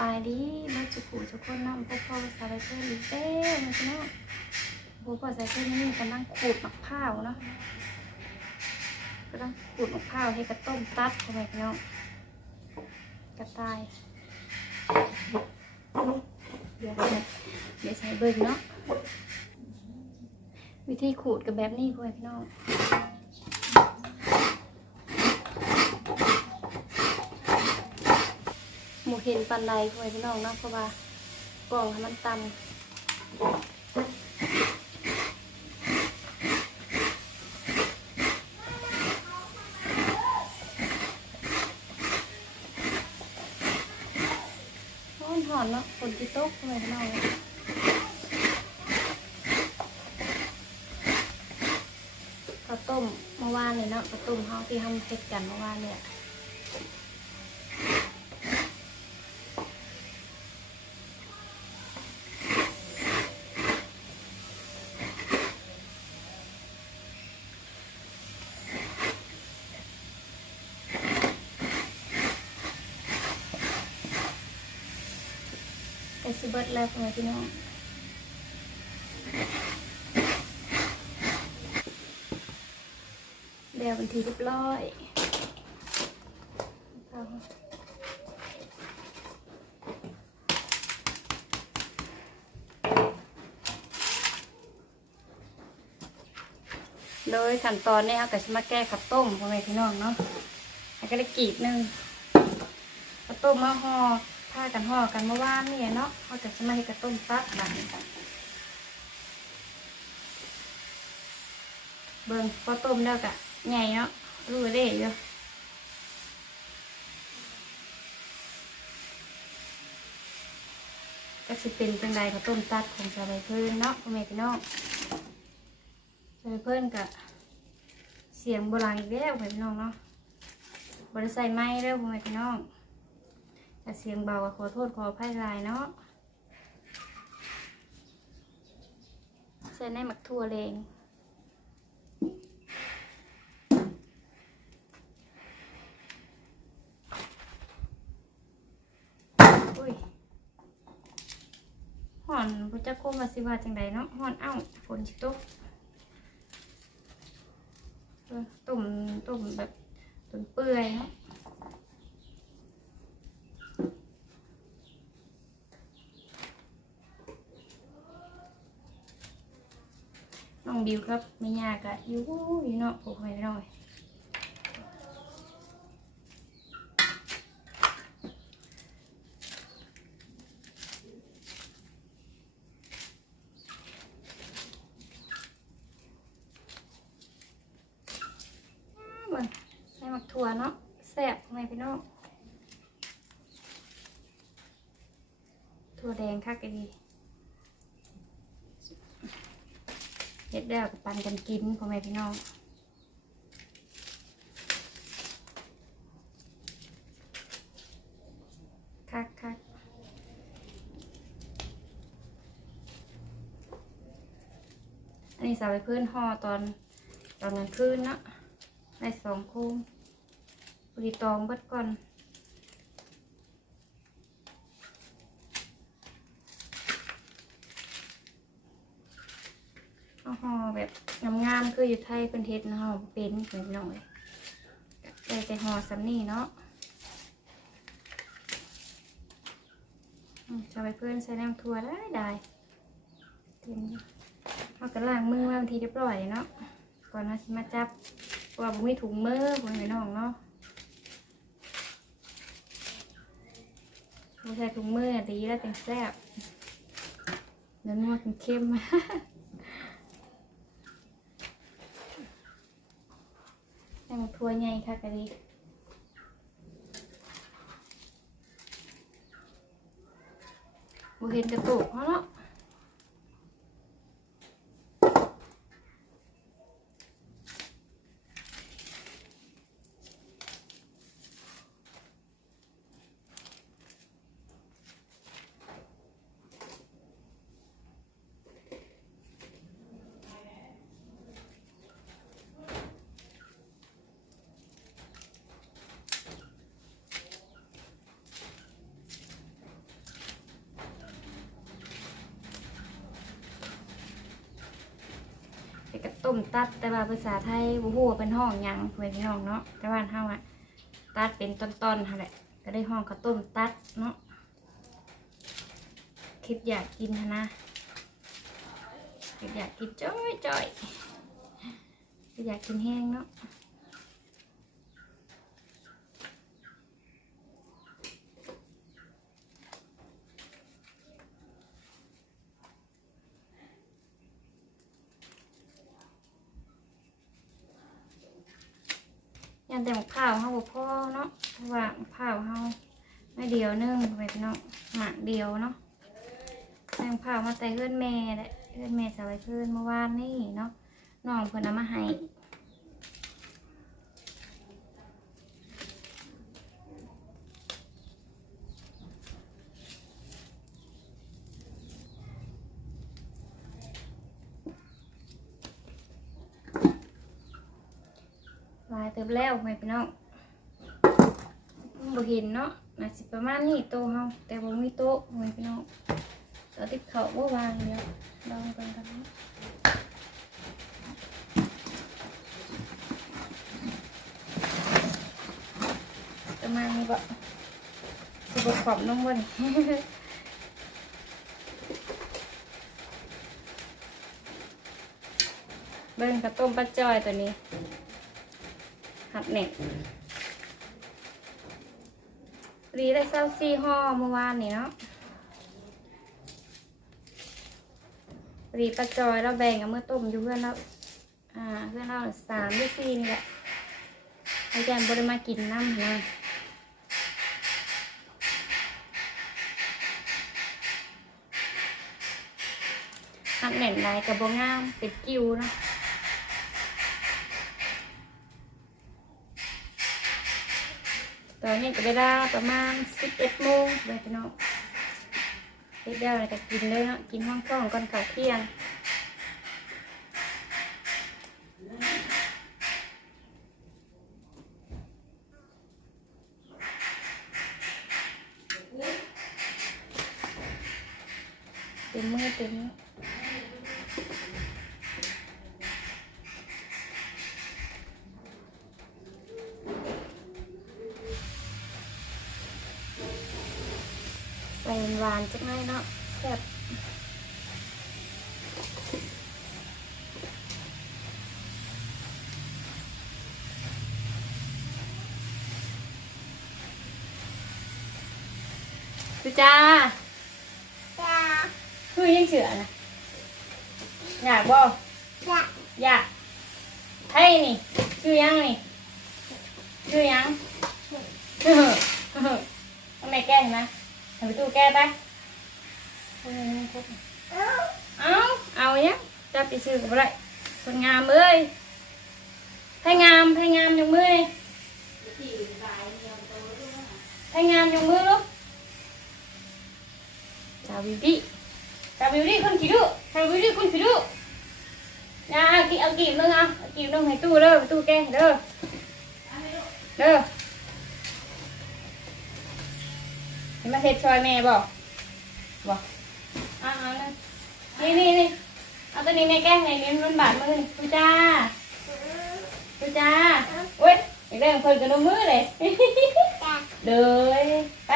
บายดีมาจุกูทุกคนน้ำพ่อพ่อสาวเพื่อนอีเต้มาพี่น้องพ่อพ่อสาวเพื่อนนี่กำลังขูดมะพร้าวเนาะกำลังขูดมะพร้าวให้กระต้มตัดเข้าไปพี่น้องกระต่ายเดี๋ยวเดี๋ยวใส่เบิ่งเนาะวิธีขูดกับแบบนี้พ่อพี่น้อง หมู เห็นปันไดพ่อพี่น้องเนาะเพราะว่ากล่องมันต่ำร้อนหอนเนาะฝนที่ตกพ่อพี่น้องข้าวต้มเมื่อวานเนี่ยเนาะข้าวต้มเฮาที่ทำเพ็ดกันเมื่อวานเนี่ย ไปซื้อเบิดแล้วพ่อแม่พี่น้องเดี๋ยวบันทีเรียบร้อยโดยขั้นตอนนี้เราก็จะมาแก้ข้าวต้มพ่อแม่พี่น้องเนาะแล้วก็ได้กีดหนึ่งข้าวต้มมาห่อ ผ้ากันห่อกันเมื่อวานนี่เนาะเขาจะสมาให้กระต้มฟักบันเบิ่งพอต้มแล้วกะใหญ่เนาะรู้เด้อยู่ก็สิเป็นจังใดข้าต้มตัดของสาใบเพิ่นเนาะพ่อแม่พี่น้องสาใบเพิ่นกะเสียงโบราณอีกแล้วพ่อแม่พี่น้องเนาะบริใส่ไม้แล้วพ่อแม่พี่น้อง เสียงเบาก็ขอโทษขออภัยหลายเนาะใส่ในหมักทั่วเลงอุ้ยห่อนพุจักโคมาสิว่าจังใดเนาะห่อนเอ้าฝนชิตกตุ่มตุ่มแบบตุ่มเปื่อยเนาะ น้องบิวครับไม่ยากอะอยู่อยู่เนาะปลูกไว้หน่อยเหมือนให้หมักถั่วเนาะแซ่บทำไมพี่น้องถั่วแดงคักไอ้ดี เฮ็ดแล้วก็ปันกันกินพ่อแม่พี่น้องคักคักอันนี้สาวไปเพื่อนห่อตอนตอนกลางคืนเนาะได้สองคู่ปรีตองเบิดก่อน เอาห่อ แบบงามๆคืออยู่ไทยเป็นเทศนะห่อเป็นเหมือนหน่อยแต่แต่ห่อซัมนี่เนาะจะไปเพื่อนใส่น้ำทัวได้ได้เต็มอยู่เอากระล้างมือไว้บางทีเรียบร้อยเนาะก่อนมาสิมาจับว่าบุมีถุงมือคนไหนน้องเนาะผู้ใส่ถุงมือดีแล้วแต่งแซ่บเนื้อนัวเข้มๆ ให้มันทั่วใหญ่ค่ะกะดิบุเห็นกระตุกเขาเนาะ ต้มตัดแต่ว่าภาษาไทยบ่ฮู้ว่าเป็นห้องหยังเพื่อนพี่น้องเนาะแต่ว่าเฮาอะตัดเป็นตอนๆหั่นแหละก็ได้ห้องข้าวต้มตัดเนาะคิดอยากกินนนะคิดอยากกินจ้อยจ้อยคิดอยากกินแห้งเนาะ ยันแต่หมกข้าวเฮาบ่พอเนาะเพราะว่าข้าวเฮาไม่เดียวนึงแบบเนาะหมักเดียวเนาะแตงผ้ามาแต่เพื่อนแม่แหละเพื่อนแม่สไว้เพื่อนเมื่อวานนี่เนาะน้องเพื่อนเอามาให้ลายเติบ แล้วไหมพี่น้องบ่เห็นเนาะน่าสิประมาณนี้โตเฮาแต่บ่มีโตไหมพี่น้องเอาติดเขาว่วางเดียวลองกันกันนะประมาณนี้บ่สบขอบน้องบ่นี่เบิ่งกระต้มปลาจอยตัวนี้ หัดเน็ตรีได้เศร้าซี่ห่อเมื่อวานนี่เนาะรีปลาจอยเราแบ่งกับเมื่อต้มอยู่เพื่อนเราอ่าเพื่อนเราสามหรือสี่นี่แหละอาจารย์บริมากินน้ำนะอันแหน่นลายกับบงามเป็นกิ้วเนาะ ตอนนี้ก็เวลาประมาณสิบเอ็ดโมงเลยพี่น้องเฮ็ดแล้วก็กินเลยเนาะกินห้องท้องก่อนข้าวเที่ยงเต็มมือเต็มมือใส่หวานๆจักหน่อยเนาะแซ่บดูจ้าจ้าคือยังเสือนะอยากบ่จ้าอยากให้นี่ชื่อยังนี่ชื่อยัง เฮ้อเฮ้อทำไมแก้เห็นไหมทำไปตู้แก้ไปเออเอาเอาเนี่ยจะ ไปซื้อกับอะไรคนงามเอ้ยให้งามให้งามยกมือเลยให้งามยกมือลูกชาวบิวตี้ช เอากีเอากีบนึงเอาเอากีบนึงให้ตู้เด้อตู้แกเด้อเด้อเห็นมาเฮ็ดซอยแม่บอกบอกอ่าเอาเลยนี่นี่นี่เอาตัวนี้แม่แกให้เลี้ยงมันบาดมือดูจ้าดูจ้าเว้ยอยากได้ของเพิ่นกันมือเลยจ้าเลยไป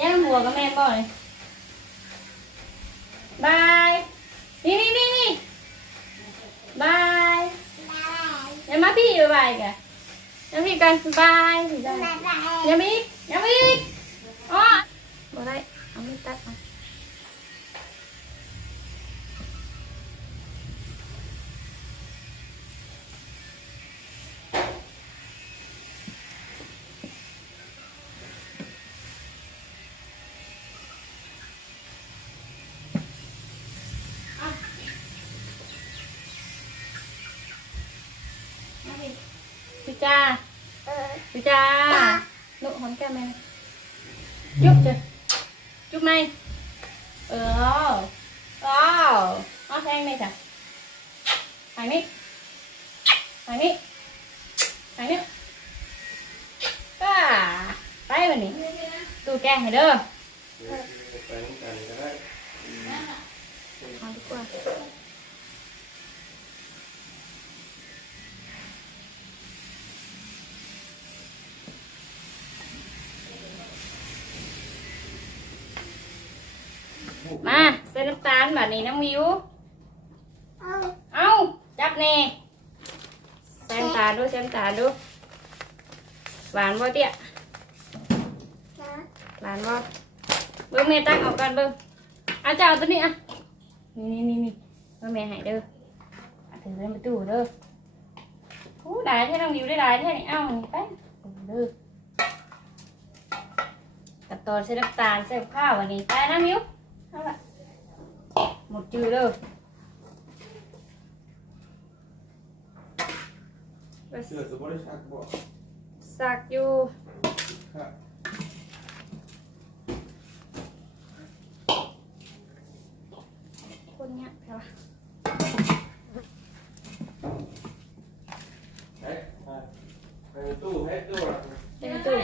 ย่างหัวกับแม่บ่เลยบายนี่นี่นี่นี่บายบายอย่ามาพี่อยู่บายกันอย่าพี่กันบายสิจ้ะบายบายอย่ามีอย่ามีอ๋อ บ่ได้เอาไม่ตัดเอาเอาพี่พี่จ้าเออดูจ้าหนุหอมแก้มไหม จุ๊บจ้ะจุ๊บไหมเออว้าวเอาแทงไหมจ้ะหายมิหายมิหายมิป้าไปวันนี้ตู้แกงให้เด้อเอาดีกว่า มาใส่น้ำตาลแบบนี้น้ำวิวเอาเอาจับแน่ใส่น้ำตาลดูใส่น้ำตาลดู หวานบ่เตี้ยนะหวานบ่เบิ่งแม่ตั้งเออกก่อนเบิ่งเอาเจ้าเอาตัวนี้อะ นี่นี่นี่นี่เบิ่งแม่ให้เด้อเอาถือในประตูเด้อโอ้ได้แท้น้องวิวได้ได้แท้นี่เอ้านี่ไปเด้อกับตอนใส่น้ำตาลใส่ข้าวอันนี้ไปนะวิวเอาละหมดจือเด้อเสื้อจะบริษัทบอกสักอยู่ค่ะคนเนี้ยแปลว่าเฮ้ยไปตู้ให้ตู้ละเป็นตู้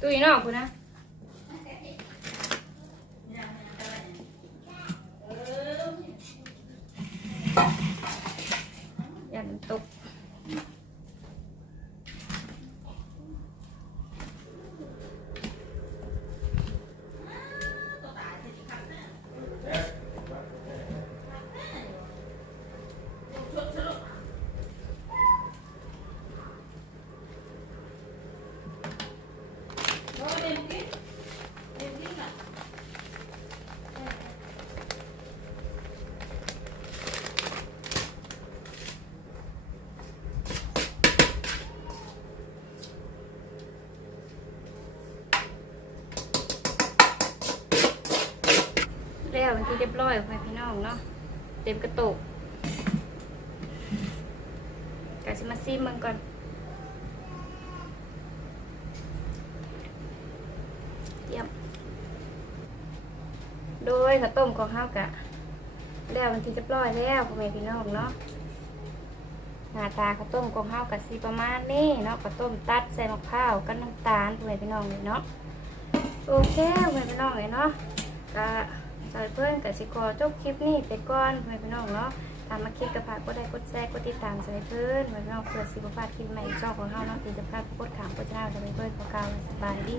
ตู้อีนอ แล้วเป็นที่เรียบร้อยไปพี่น้องเนาะเต็มกระตุกกะสิมาซีมมันก่อนเยี่ยมโดยข้าวต้มของข้าวกะแล้วเป็นที่เรียบร้อยแล้วพ่อแม่พี่น้องเนาะหน้าตาข้าวต้มของข้าวกะสีประมาณนี้เนาะข้าวต้มตัดใส่มะพร้าวกับน้ำตาลพ่อแม่พี่น้องเลยเนาะโอเคพ่อแม่พี่น้องเลยเนาะก็ สายเพื่อนกับสิกอจบคลิปนี้ไปก่อนเพื่อนพี่น้องเนาะตามมาคลิปกับพากกดไลค์กดแชร์กดติดตามสายเพื่อนเพื่อนพี่น้องเพื่อสิบพลาดคลิปใหม่ช่องของเราเนาะที่จะพลาดกดถามกดหน้าสายเพื่อนของเราสบายดี